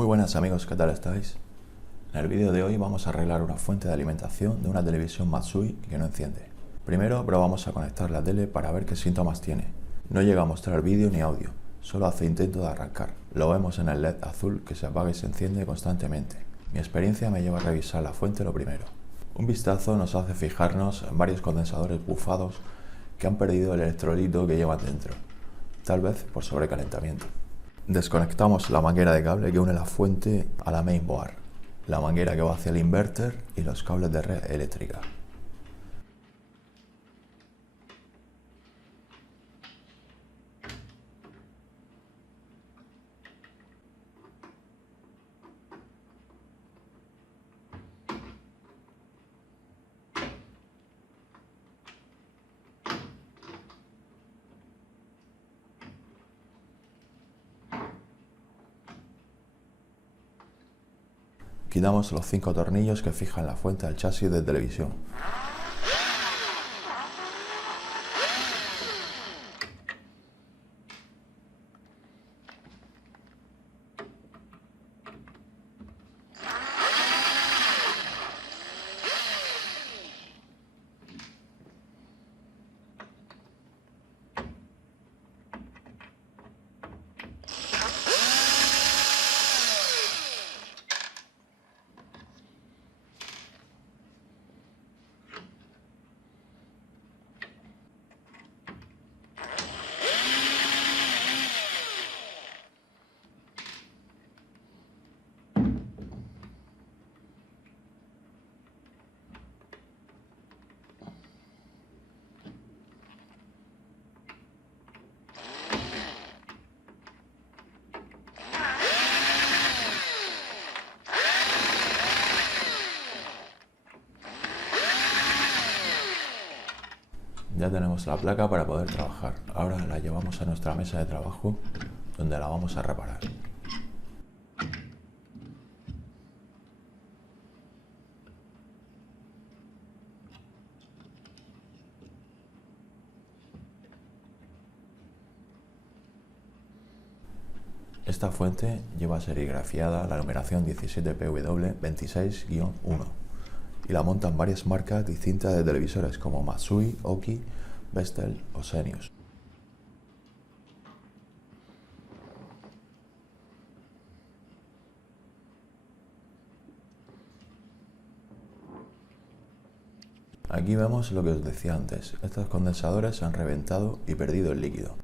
Muy buenas amigos, ¿qué tal estáis? En el vídeo de hoy vamos a arreglar una fuente de alimentación de una televisión Matsui que no enciende. Primero probamos a conectar la tele para ver qué síntomas tiene. No llega a mostrar vídeo ni audio, solo hace intento de arrancar. Lo vemos en el LED azul que se apaga y se enciende constantemente. Mi experiencia me lleva a revisar la fuente lo primero. Un vistazo nos hace fijarnos en varios condensadores bufados que han perdido el electrolito que llevan dentro, tal vez por sobrecalentamiento. Desconectamos la manguera de cable que une la fuente a la mainboard, la manguera que va hacia el inverter y los cables de red eléctrica. Quitamos los 5 tornillos que fijan la fuente al chasis de televisión. Ya tenemos la placa para poder trabajar. Ahora la llevamos a nuestra mesa de trabajo donde la vamos a reparar. Esta fuente lleva serigrafiada la numeración 17PW26-1 y la montan varias marcas distintas de televisores como Matsui, Oki, Vestel o Senius. Aquí vemos lo que os decía antes, estos condensadores se han reventado y perdido el líquido.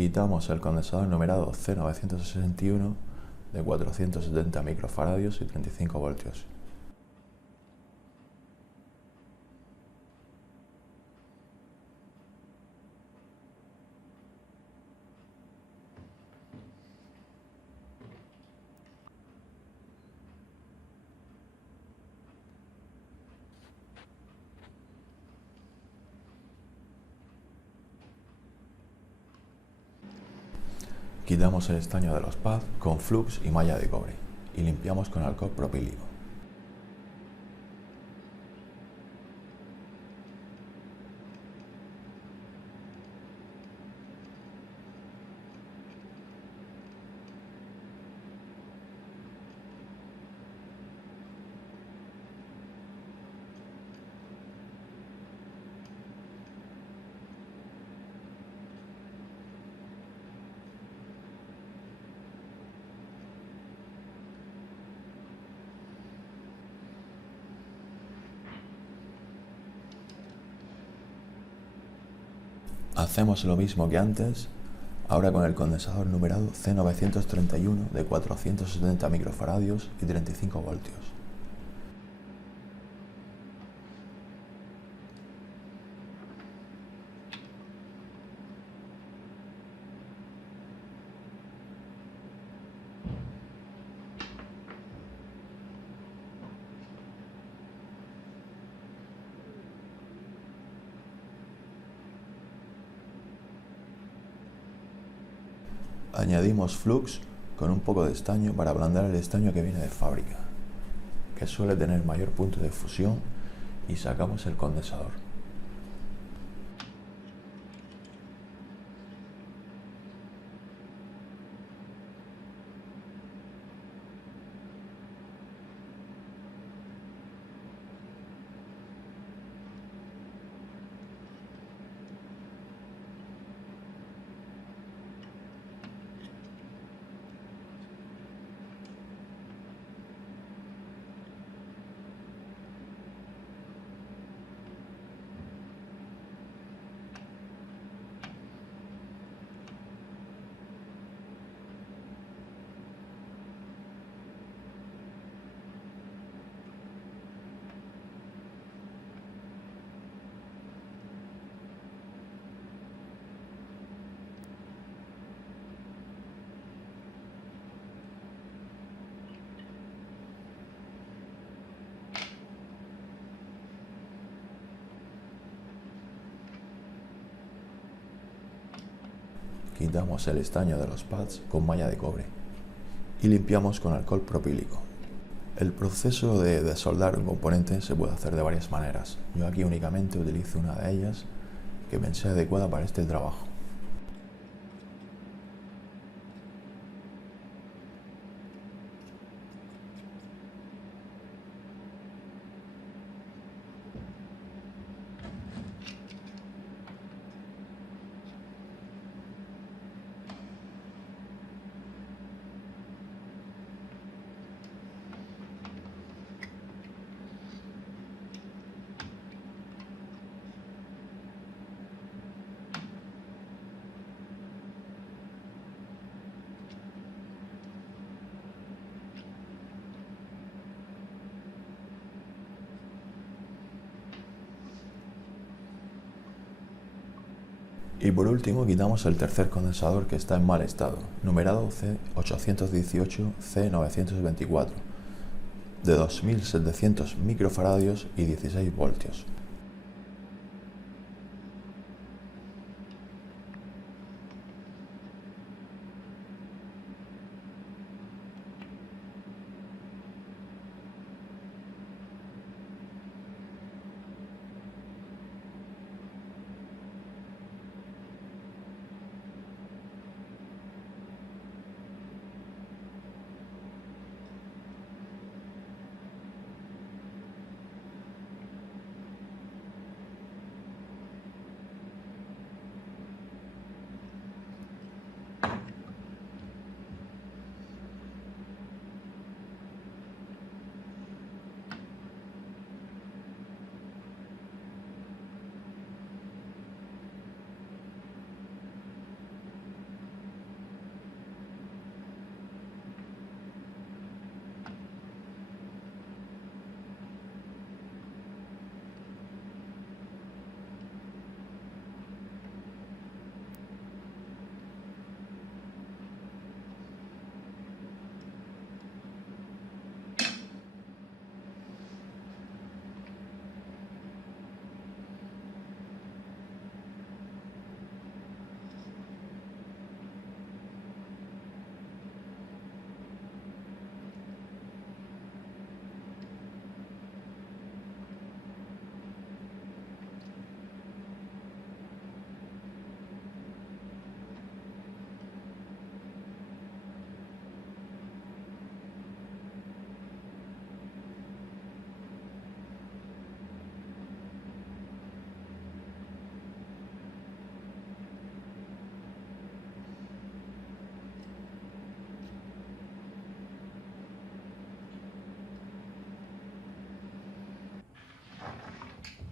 Quitamos el condensador numerado C961 de 470 microfaradios y 35 voltios. Quitamos el estaño de los pads con flux y malla de cobre y limpiamos con alcohol propílico. Hacemos lo mismo que antes, ahora con el condensador numerado C931 de 470 microfaradios y 35 voltios. Añadimos flux con un poco de estaño para ablandar el estaño que viene de fábrica, que suele tener mayor punto de fusión, y sacamos el condensador. Quitamos el estaño de los pads con malla de cobre y limpiamos con alcohol propílico. El proceso de desoldar un componente se puede hacer de varias maneras. Yo aquí únicamente utilizo una de ellas que pensé adecuada para este trabajo. Y por último quitamos el tercer condensador, que está en mal estado, numerado C818C924, de 2700 microfaradios y 16 voltios.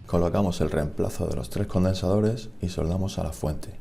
Colocamos el reemplazo de los 3 condensadores y soldamos a la fuente.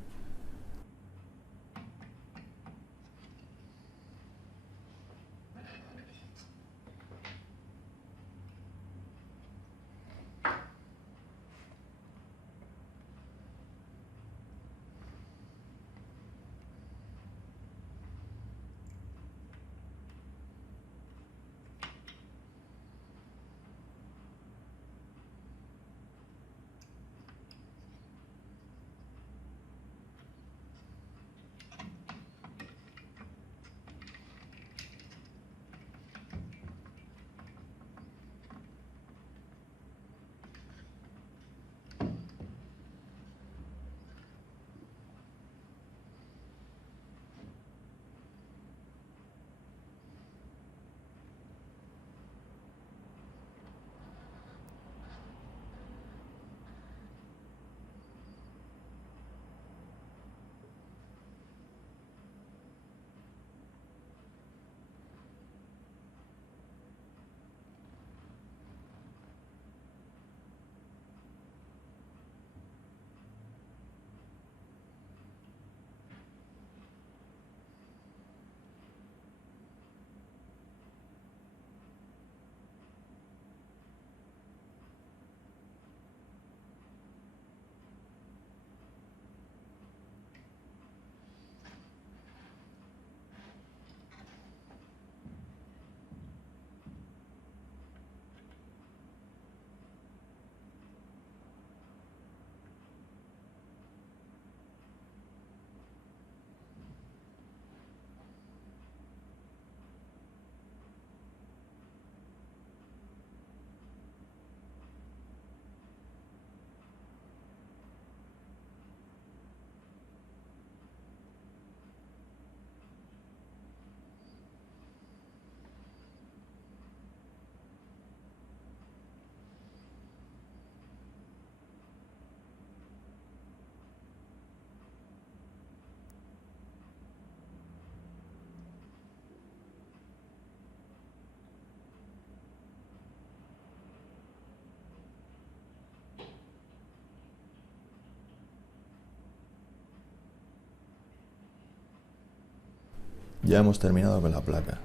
Ya hemos terminado con la placa.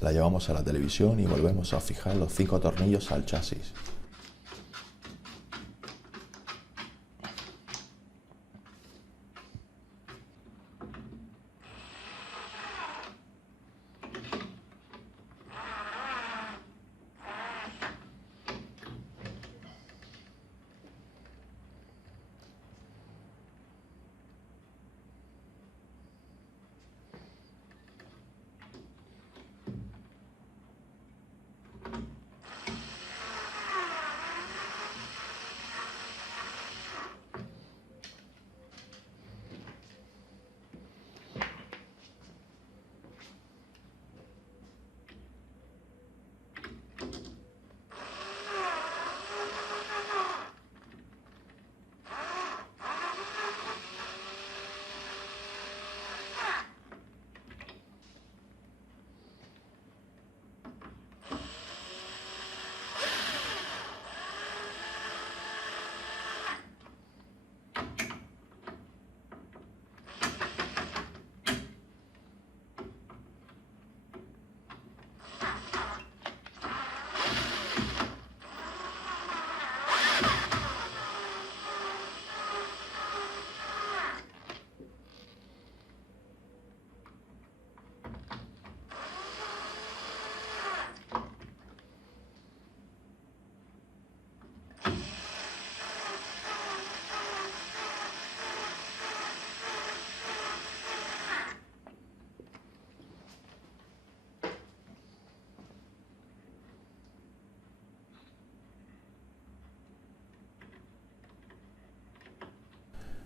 La llevamos a la televisión y volvemos a fijar los 5 tornillos al chasis.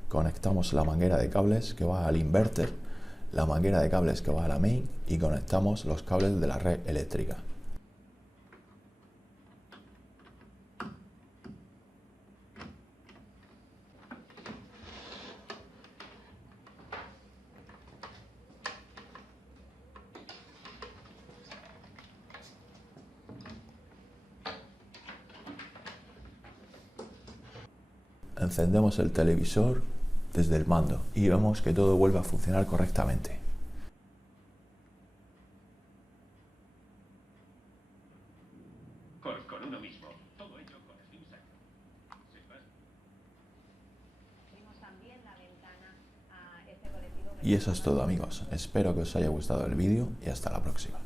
Conectamos la manguera de cables que va al inverter, la manguera de cables que va a la main y conectamos los cables de la red eléctrica. encendemos el televisor desde el mando y vemos que todo vuelve a funcionar correctamente. Con uno mismo. Todo ello con Slim Sacro. Vimos también la ventana a este colectivo. Y eso es todo, amigos. Espero que os haya gustado el vídeo y hasta la próxima.